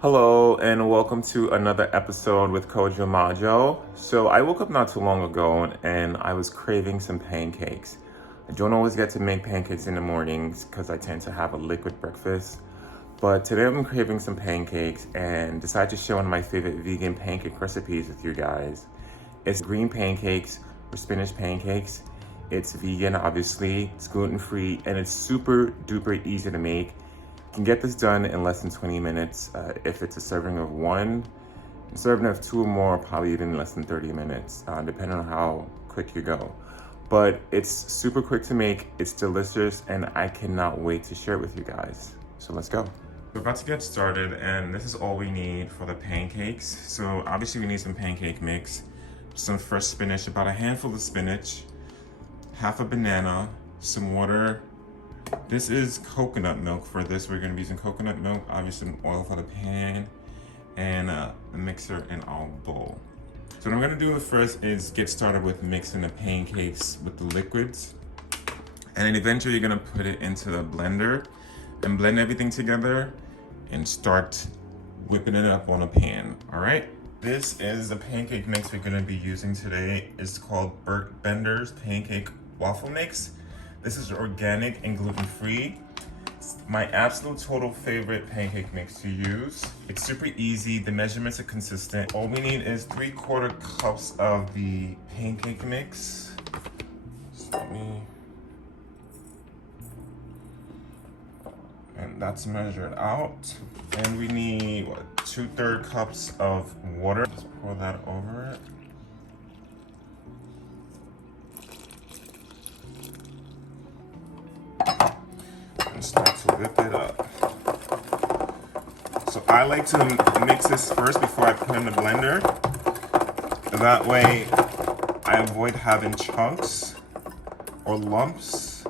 Hello and welcome to another episode with Kojo Majo. So I woke up not too long ago and I was craving some pancakes. I don't always get to make pancakes in the mornings because I tend to have a liquid breakfast. But today I'm craving some pancakes and decided to share one of my favorite vegan pancake recipes with you guys. It's green pancakes or spinach pancakes. It's vegan, obviously, it's gluten-free, and it's super duper easy to make. You can get this done in less than 20 minutes. If it's a serving of one, a serving of two or more, probably even less than 30 minutes, depending on how quick you go. But it's super quick to make, it's delicious, and I cannot wait to share it with you guys. So let's go. We're about to get started, and this is all we need for the pancakes. So obviously we need some pancake mix, some fresh spinach, about a handful of spinach, half a banana, some water. This is coconut milk. For this, we're going to be using coconut milk, obviously some oil for the pan, and a mixer in our bowl. So what I'm going to do first is get started with mixing the pancakes with the liquids. And then eventually you're going to put it into the blender and blend everything together and start whipping it up on a pan, all right? This is the pancake mix we're going to be using today. It's called Burt Bender's Pancake Waffle Mix. This is organic and gluten-free. It's my absolute total favorite pancake mix to use. It's super easy, the measurements are consistent. All we need is 3/4 cups of the pancake mix. And that's measured out. And we need, 2/3 cups of water. Let's pour that over it. And start to whip it up. So I like to mix this first before I put in the blender. That way I avoid having chunks or lumps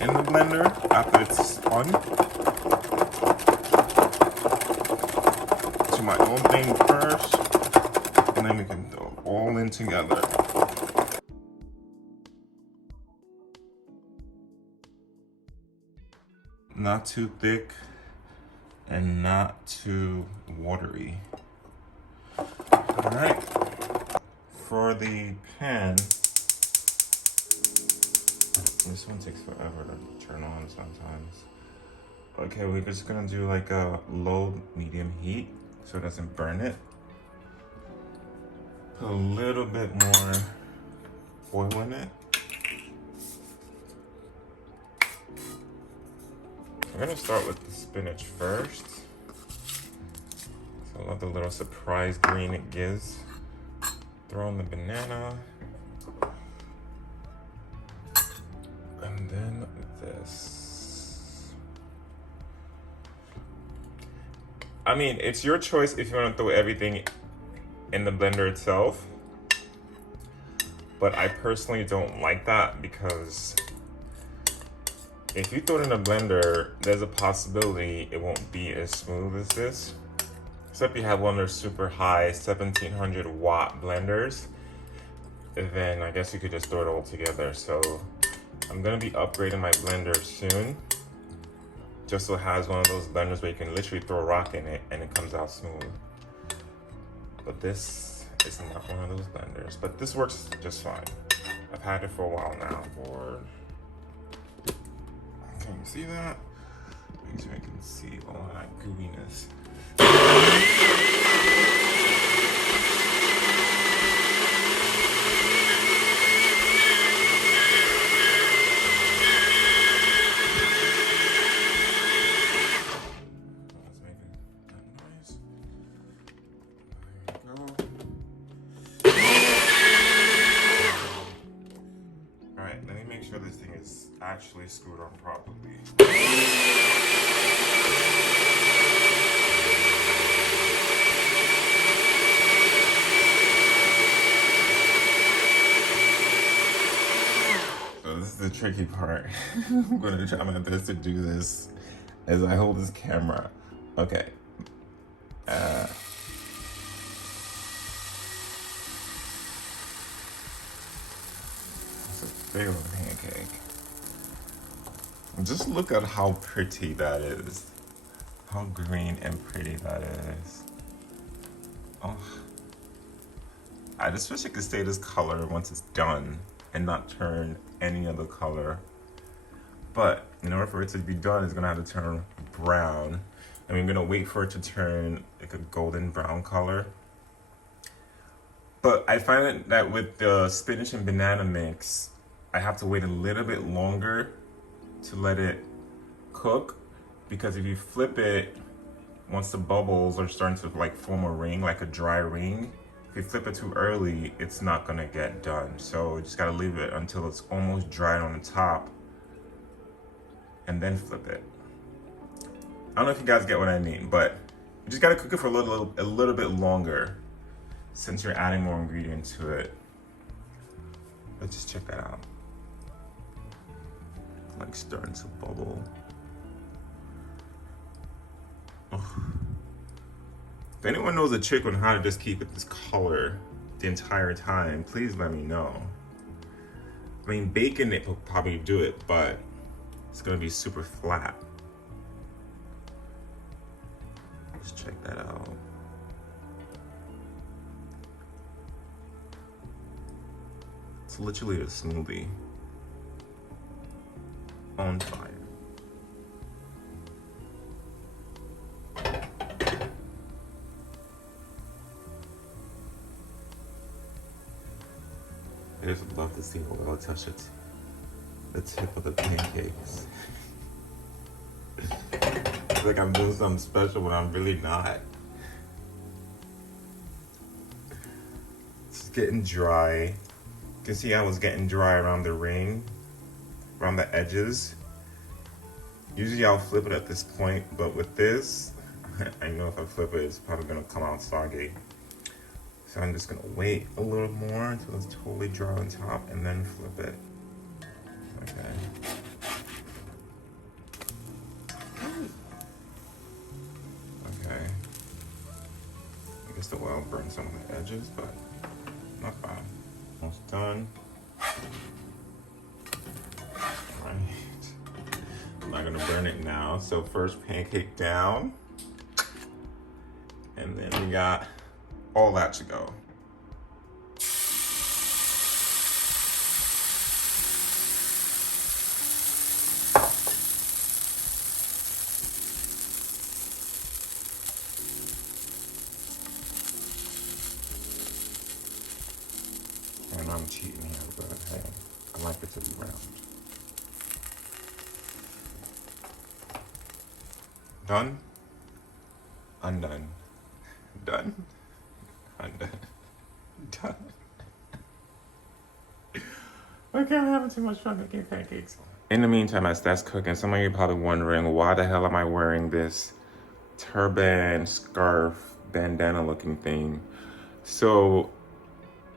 in the blender after it's spun. Do my own thing first, and then we can throw it all in together. Not too thick and not too watery. All right. For the pan, this one takes forever to turn on sometimes. Okay, we're just gonna do like a low medium heat so it doesn't burn it. Put a little bit more oil in it. We're gonna start with the spinach first. So I love the little surprise green it gives. Throw in the banana. And then this. I mean, it's your choice if you want to throw everything in the blender itself. But I personally don't like that because if you throw it in a blender, there's a possibility it won't be as smooth as this. Except you have one of those super high 1700 watt blenders, then I guess you could just throw it all together. So I'm gonna be upgrading my blender soon. Just so it has one of those blenders where you can literally throw a rock in it and it comes out smooth. But this is not one of those blenders, but this works just fine. I've had it for a while now. Can you see that? Make sure I can see all that gooiness. Let's make that noise. There you go. Alright, let me make sure this thing is actually screwed on properly. So this is the tricky part. I'm going to try my best to do this as I hold this camera. Okay. It's a big old pancake. Just look at how pretty that is. how green and pretty that is. Oh, I just wish it could stay this color once it's done and not turn any other color. But in order for it to be done, it's gonna have to turn brown. And we're gonna wait for it to turn like a golden brown color. But I find that with the spinach and banana mix, I have to wait a little bit longer to let it cook, because if you flip it, once the bubbles are starting to like form a ring, like a dry ring, if you flip it too early, it's not gonna get done. So you just gotta leave it until it's almost dried on the top and then flip it. I don't know if you guys get what I mean, but you just gotta cook it for a little bit longer since you're adding more ingredient to it. Let's just check that out. Like starting to bubble. Oh. If anyone knows a trick on how to just keep it this color the entire time, please let me know. I mean, bacon, it will probably do it, but it's gonna be super flat. Let's check that out. It's literally a smoothie on fire. I just would love to see oil touch it, the tip of the pancakes. It's like I'm doing something special when I'm really not. It's getting dry. You can see I was getting dry around the ring, around the edges. Usually I'll flip it at this point, but with this, I know if I flip it, it's probably gonna come out soggy. So I'm just gonna wait a little more until it's totally dry on top and then flip it. Okay. Okay. I guess the oil burned some of the edges, but not bad. Almost done. Alright. I'm not gonna burn it now. So first pancake down. And then we got all that to go. And I'm cheating here, but hey, I like it to be round. Done? Undone. Done? Undone. Done. Okay, I'm having too much fun making pancakes. In the meantime, as that's cooking, some of you are probably wondering, why the hell am I wearing this turban, scarf, bandana looking thing? So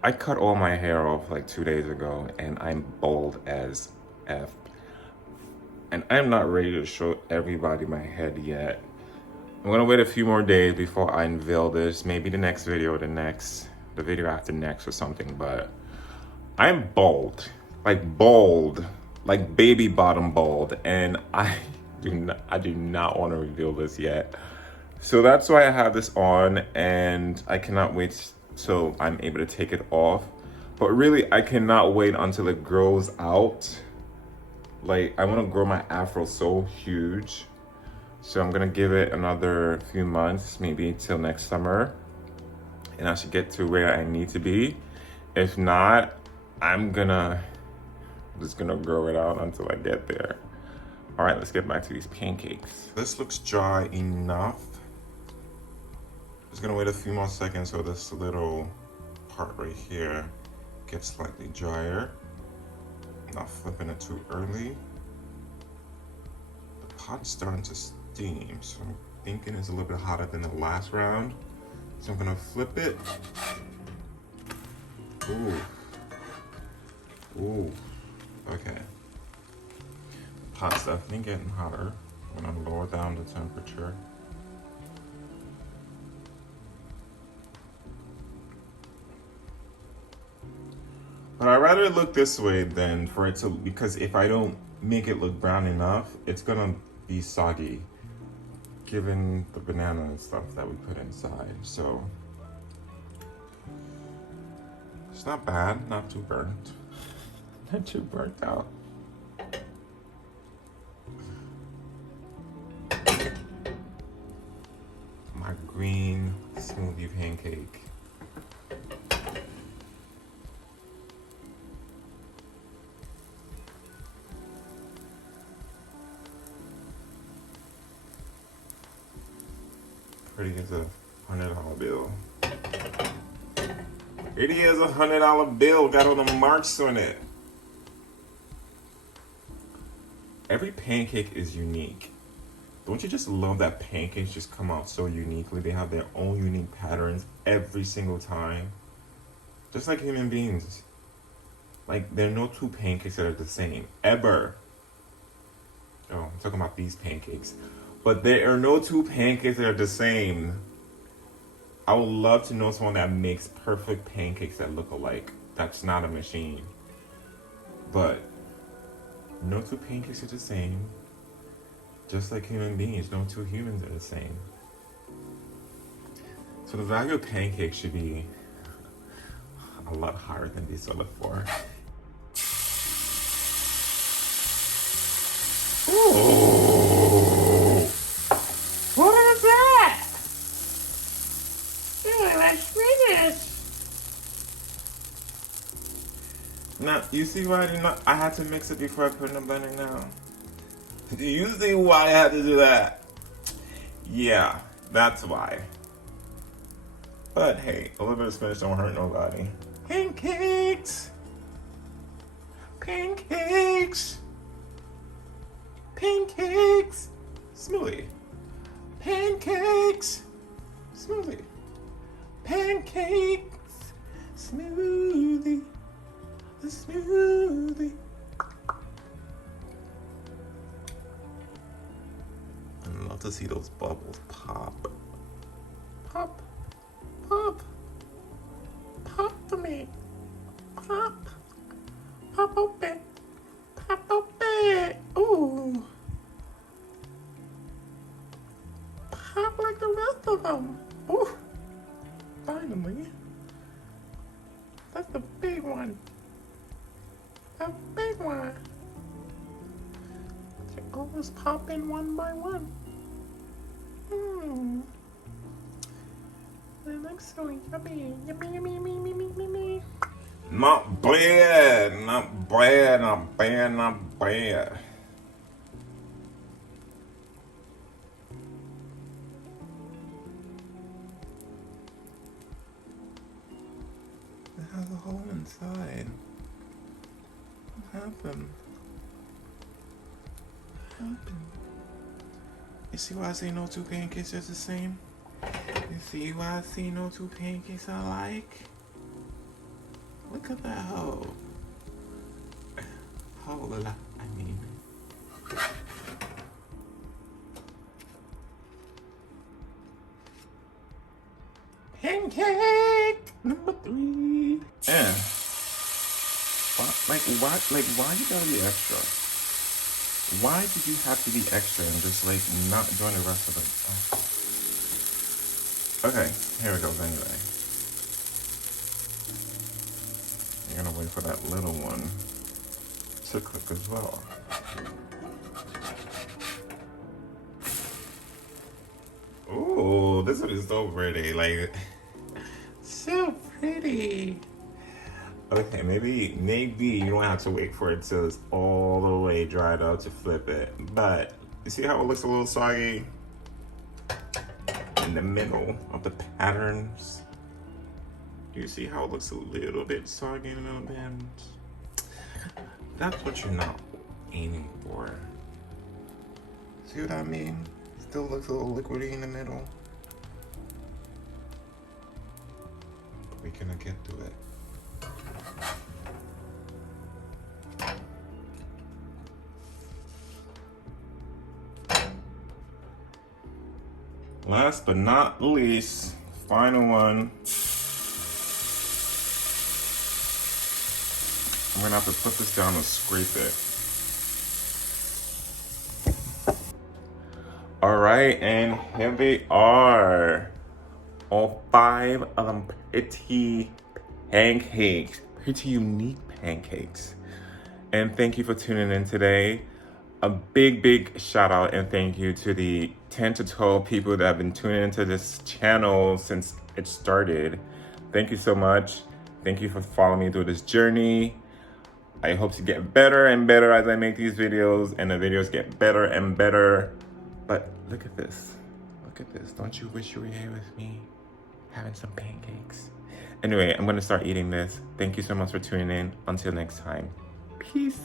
I cut all my hair off like 2 days ago and I'm bald as F. And I'm not ready to show everybody my head yet. I'm gonna wait a few more days before I unveil this. Maybe the next video, the video after next or something, but I'm bald. Like baby bottom bald. And I do not want to reveal this yet. So that's why I have this on, and I cannot wait till I'm able to take it off. But really, I cannot wait until it grows out. Like, I want to grow my afro so huge. So I'm gonna give it another few months, maybe till next summer, and I should get to where I need to be. If not, I'm just gonna grow it out until I get there. All right, let's get back to these pancakes. This looks dry enough. Just gonna wait a few more seconds so this little part right here gets slightly drier. Not flipping it too early. The pot's starting to steam, so I'm thinking it's a little bit hotter than the last round. So I'm gonna flip it. Ooh. Ooh. Okay. The pot's definitely getting hotter. I'm gonna lower down the temperature. But I'd rather it look this way than for it to, because if I don't make it look brown enough, it's gonna be soggy. given the banana and stuff that we put inside. So it's not bad, not too burnt. Not too burnt out. My green smoothie pancake. Pretty as a $100 bill. It is a $100 bill. Got all the marks on it. Every pancake is unique. Don't you just love that pancakes just come out so uniquely? They have their own unique patterns every single time. Just like human beings. Like, there are no two pancakes that are the same. Ever. Oh, I'm talking about these pancakes. But there are no two pancakes that are the same. I would love to know someone that makes perfect pancakes that look alike. That's not a machine. But no two pancakes are the same. Just like human beings, no two humans are the same. So the value of pancakes should be a lot higher than these other four. Ooh! What is that? You look like spinach. Now, you see why I had to mix it before I put it in the blender now? Do you see why I had to do that? Yeah, that's why. But hey, a little bit of spinach don't hurt nobody. Pancakes! Pancakes! Pancakes! Smoothie. Pancakes! Smoothie. Pancakes! Smoothie. A smoothie. I'd love to see those bubbles pop. Pop. Pop. Pop for me. Pop. Pop open. Pop open. Ooh. Pop like the rest of them. Ooh. Finally. That's the big one. The big one. They're always popping one by one. Mmm. They look so yummy. Yummy, yummy, yummy, yummy, yummy. Not bad. Not bad. Not bad. Not bad. It has a hole inside. What happened? What happened? You see why I say no two pancakes are the same? You see why I see no two pancakes alike? Look at that hole. Hole, I mean. Pancake number 3. Yeah. Why you gotta be extra? Why did you have to be extra and just like not join the rest of it? Oh. Okay, here it goes anyway. You're gonna wait for that little one to cook as well. Ooh, this one is so pretty, like, so pretty. Okay, maybe you don't have to wait for it till it's all the way dried out to flip it. But you see how it looks a little soggy in the middle of the patterns? You see how it looks a little bit soggy in the middle bend? That's what you're not aiming for. See what I mean? Still looks a little liquidy in the middle. But we're gonna get to it. Last but not least, final one. I'm gonna have to put this down and scrape it. All right, and here they are. All 5 of them pretty pancakes. Pretty unique pancakes. And thank you for tuning in today. A big shout out and thank you to the 10 to 12 people that have been tuning into this channel since it started. Thank you so much. Thank you for following me through this journey. I hope to get better and better as I make these videos, and the videos get better and better. But look at this. Look at this. Don't you wish you were here with me having some pancakes? Anyway, I'm going to start eating this. Thank you so much for tuning in. Until next time. Peace.